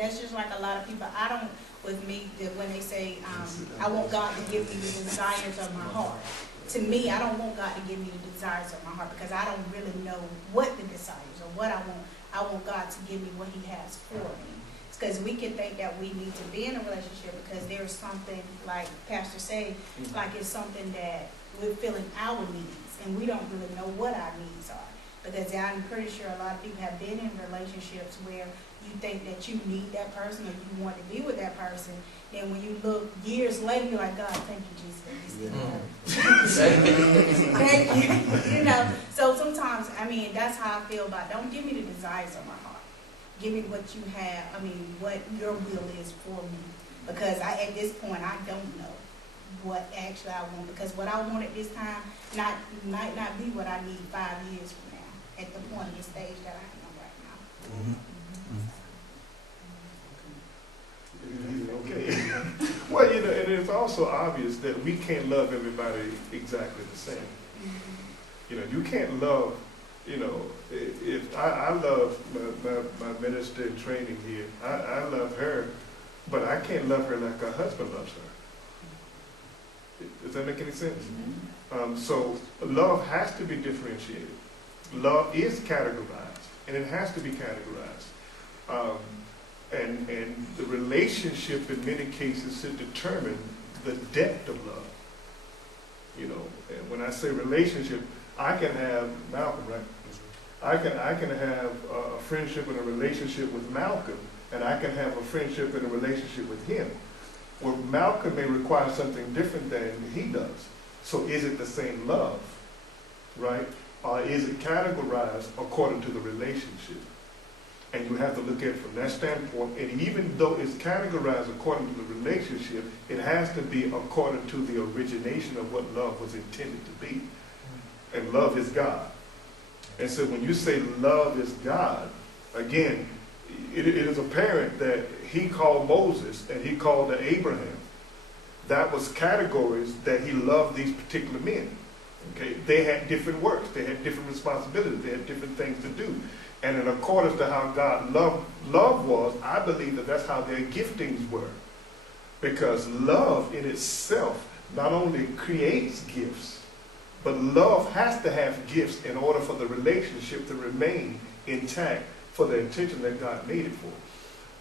that's just like a lot of people. I don't, with me, that when they say, I want God to give me the desires of my heart. To me, I don't want God to give me the desires of my heart because I don't really know what the desires or what I want. I want God to give me what he has for me. Because we can think that we need to be in a relationship because there's something, like Pastor said, like it's something that we're feeling our needs, and we don't really know what our needs are. Because I'm pretty sure a lot of people have been in relationships where you think that you need that person or you want to be with that person. Then when you look years later, you're like, God, thank you, Jesus. Thank you. You know, so sometimes, I mean, that's how I feel about it. Don't give me the desires of my heart. Give me what you have, I mean, what your will is for me. Because at this point, I don't know what actually I want. Because what I want at this time might not be what I need 5 years from now, at the point of the stage that I am right now. Okay. Well, you know, and it's also obvious that we can't love everybody exactly the same. You know, you can't love, you know, if I love my minister in training here, I love her, but I can't love her like her husband loves her. Does that make any sense? So love has to be differentiated. Love is categorized, and it has to be categorized. And the relationship in many cases should determine the depth of love. You know, and when I say relationship, I can have Malcolm, right? I can have a friendship and a relationship with Malcolm, and I can have a friendship and a relationship with him. Well, Malcolm may require something different than he does. So is it the same love, right? Or is it categorized according to the relationship? And you have to look at it from that standpoint. And even though it's categorized according to the relationship, it has to be according to the origination of what love was intended to be. And love is God. And so when you say love is God, again, it is apparent that he called Moses and he called Abraham. That was categories that he loved these particular men. Okay? They had different works. They had different responsibilities. They had different things to do. And in accordance to how God love was, I believe that that's how their giftings were. Because love in itself not only creates gifts, but love has to have gifts in order for the relationship to remain intact for the intention that God made it for.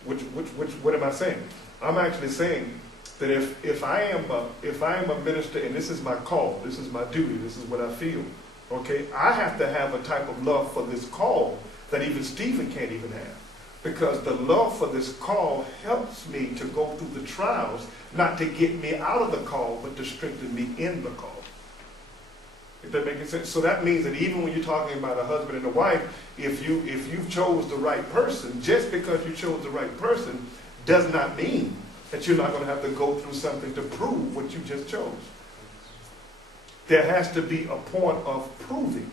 What am I saying? I'm actually saying that if I am a minister and this is my call, this is my duty, this is what I feel, okay, I have to have a type of love for this call that even Stephen can't even have. Because the love for this call helps me to go through the trials, not to get me out of the call, but to strengthen me in the call. If that makes sense? So that means that even when you're talking about a husband and a wife, if you chose the right person, just because you chose the right person does not mean that you're not going to have to go through something to prove what you just chose. There has to be a point of proving.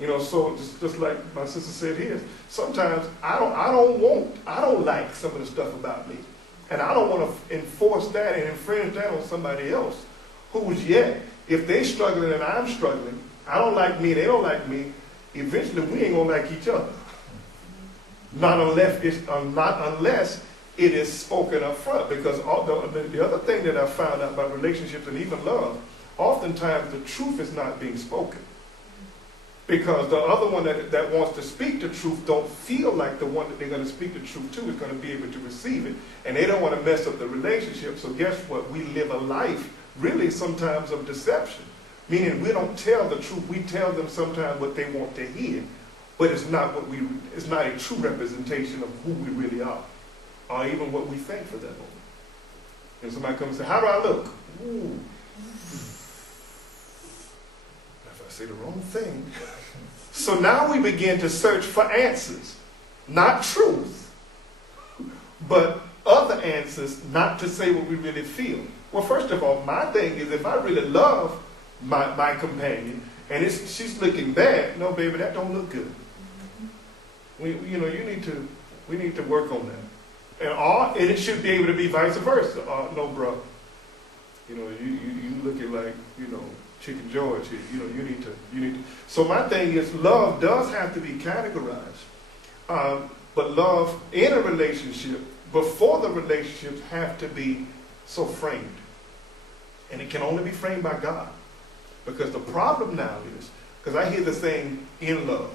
You know, so just like my sister said here, sometimes I don't like some of the stuff about me. And I don't want to enforce that and infringe that on somebody else who's yet, if they're struggling and I'm struggling, I don't like me, they don't like me, eventually we ain't going to like each other. Not unless it is spoken up front. Because the other thing that I found out about relationships and even love, oftentimes the truth is not being spoken. Because the other one that wants to speak the truth don't feel like the one that they're going to speak the truth to is going to be able to receive it. And they don't want to mess up the relationship. So guess what? We live a life really sometimes of deception. Meaning we don't tell the truth. We tell them sometimes what they want to hear. But it's not a true representation of who we really are. Or even what we think for that moment. And somebody comes and says, how do I look? Ooh. If I say the wrong thing. So now we begin to search for answers. Not truth, but other answers, not to say what we really feel. Well, first of all, my thing is if I really love my companion and she's looking bad, no, baby, that don't look good. We need to work on that. And it should be able to be vice versa. No, bro. You know, you looking like, Chicken George here. You need to. So my thing is, love does have to be categorized. But love in a relationship before the relationships have to be so framed. And it can only be framed by God. Because the problem now is, because I hear the saying, in love.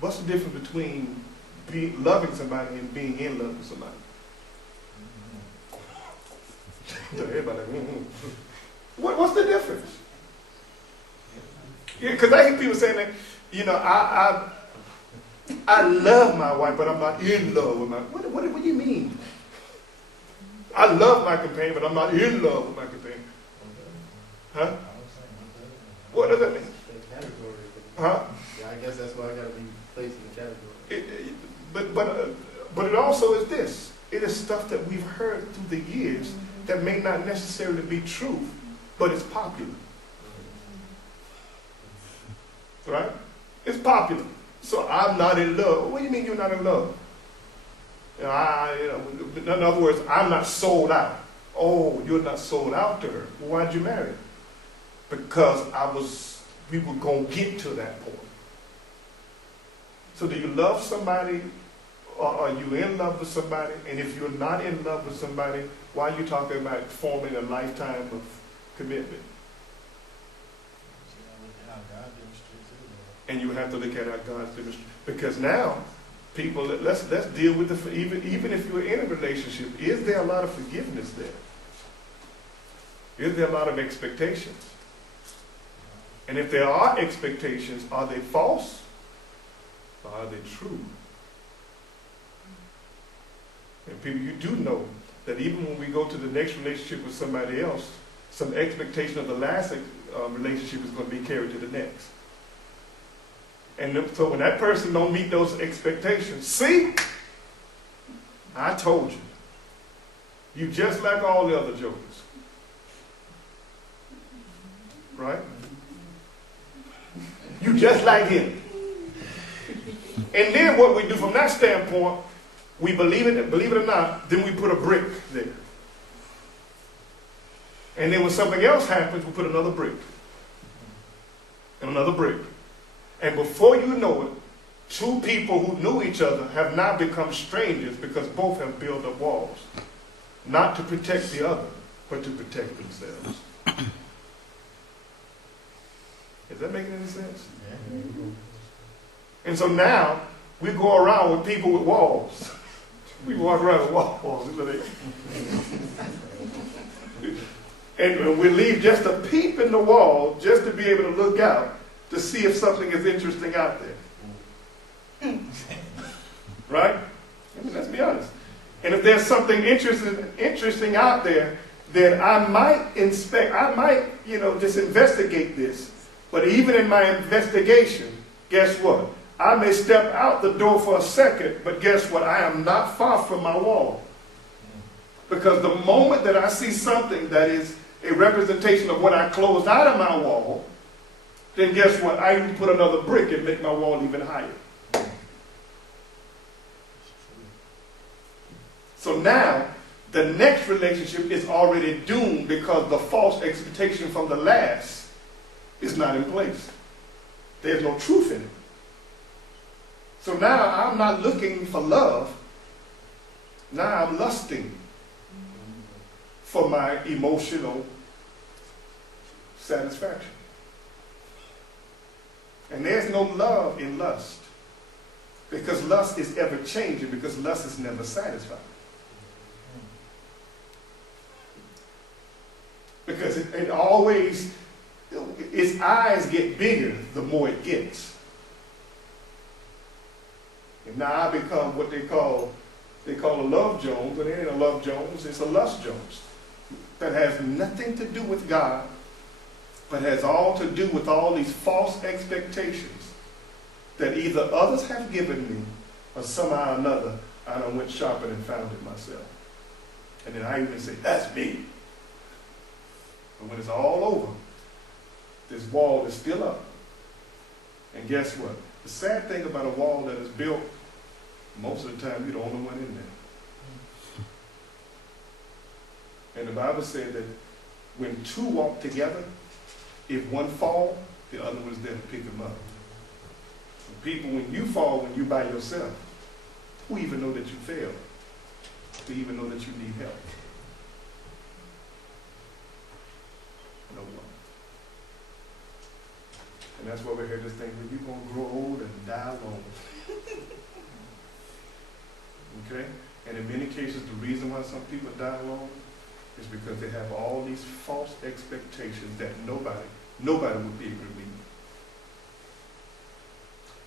What's the difference between loving somebody and being in love with somebody? So everybody like, what's the difference? Yeah, because I hear people saying that, you know, I love my wife, but I'm not in love with my wife. What do you mean? I love my companion, but I'm not in love with my companion. Huh? What does that mean? Huh? Yeah, I guess that's why I got to be placed in the category. But it also is this. It is stuff that we've heard through the years that may not necessarily be true, but it's popular. Right? It's popular. So I'm not in love. What do you mean you're not in love? In other words, I'm not sold out. Oh, you're not sold out to her. Well, why'd you marry her? Because we were going to get to that point. So do you love somebody, or are you in love with somebody? And if you're not in love with somebody, why are you talking about forming a lifetime of commitment? And you have to look at how God demonstrates. Because now, people, let's deal with even if you're in a relationship, is there a lot of forgiveness there? Is there a lot of expectations? And if there are expectations, are they false or are they true? And people, you do know that even when we go to the next relationship with somebody else, some expectation of the last relationship is going to be carried to the next. And so when that person don't meet those expectations, see, I told you, you just like all the other jokers. Right? You just like him. And then what we do from that standpoint, we believe it or not, then we put a brick there. And then when something else happens, we put another brick. And another brick. And before you know it, two people who knew each other have now become strangers because both have built up walls. Not to protect the other, but to protect themselves. Is that making any sense? Yeah. And so now, we go around with people with walls. We walk around with walls. And we leave just a peep in the wall just to be able to look out to see if something is interesting out there. Right? I mean, let's be honest. And if there's something interesting out there, then I might just investigate this. But even in my investigation, guess what? I may step out the door for a second, but guess what? I am not far from my wall. Because the moment that I see something that is a representation of what I closed out of my wall, then guess what? I can put another brick and make my wall even higher. So now, the next relationship is already doomed because the false expectation from the last is not in place. There's no truth in it. So now I'm not looking for love. Now I'm lusting for my emotional satisfaction. And there's no love in lust. Because lust is ever changing, because lust is never satisfied. Because it always, its eyes get bigger the more it gets. And now I become what they call a love Jones, but it ain't a love Jones, it's a lust Jones. That has nothing to do with God, but has all to do with all these false expectations that either others have given me or somehow or another I done went shopping and found it myself. And then I even say, that's me. But when it's all over, this wall is still up. And guess what? The sad thing about a wall that is built, most of the time you're the only one in there. And the Bible said that when two walk together, if one fall, the other one's there to pick them up. And people, when you fall, when you're by yourself, who even know that you failed? to even know that you need help? No one. And that's why we hear this thing, when you're going to grow old and die alone. Okay? And in many cases, the reason why some people die alone is because they have all these false expectations that nobody would be able to meet.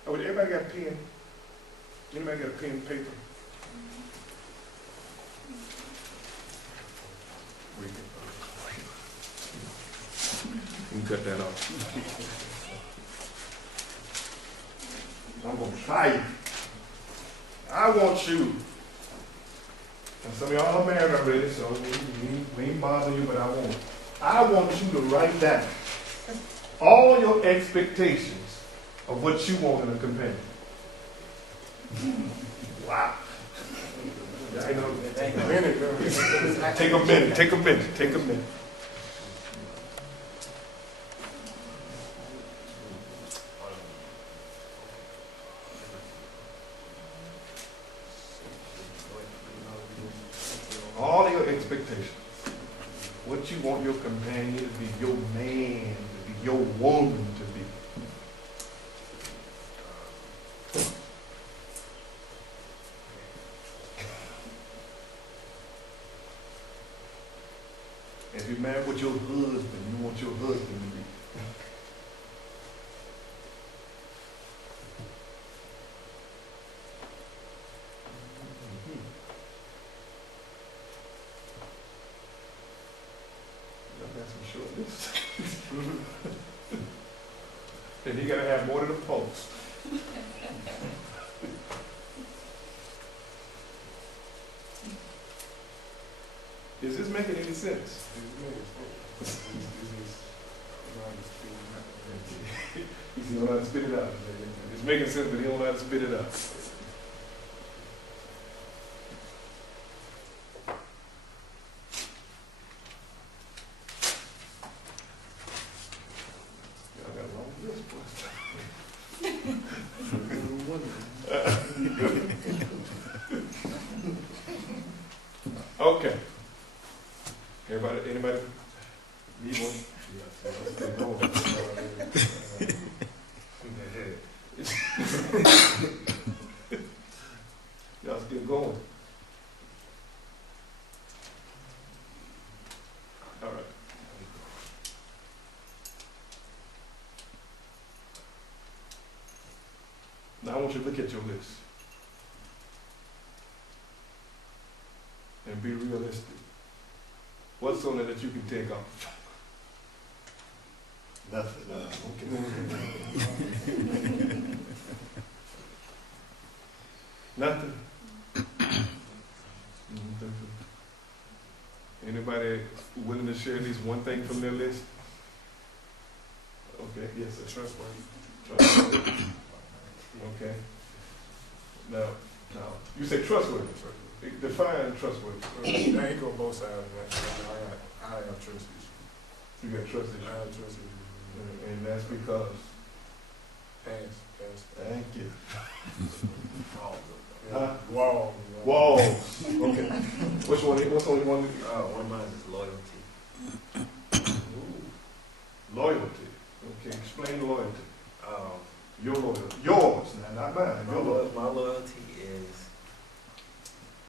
Oh, everybody got a pen? Anybody got a pen and paper? We can cut that off. I'm going to try you. I want you. And some of y'all are married already, so we ain't bothering you, but I want you to write down all your expectations of what you want in a companion. Wow. I know. Take a minute. All your expectations. What you want your companion to be, your man to be, your woman to be. If you're married with your husband, you want your husband to be. And you gotta have more than a post. Is this making any sense? He don't know how to spit it out. It's making sense, but he don't know how to spit it out. Okay. Anybody need one? Y'all still going? All right. Now I want you to look at your list and be realistic. What's on there that you can take off? Nothing. Nothing? Anybody willing to share at least one thing from their list? Okay, yes, sir. Trustworthy. Okay. Now, you say trustworthy. Define trustworthy. I ain't go both sides of that. I have trust issues. You got trust issues. I have trust issues. And that's because. Pass. Thank you. Walls. Okay. What's only one? One of mine is loyalty. Ooh. Loyalty. Okay. Explain loyalty. Um, Your loyalty. Yours, now, not mine. Your loyalty. My loyalty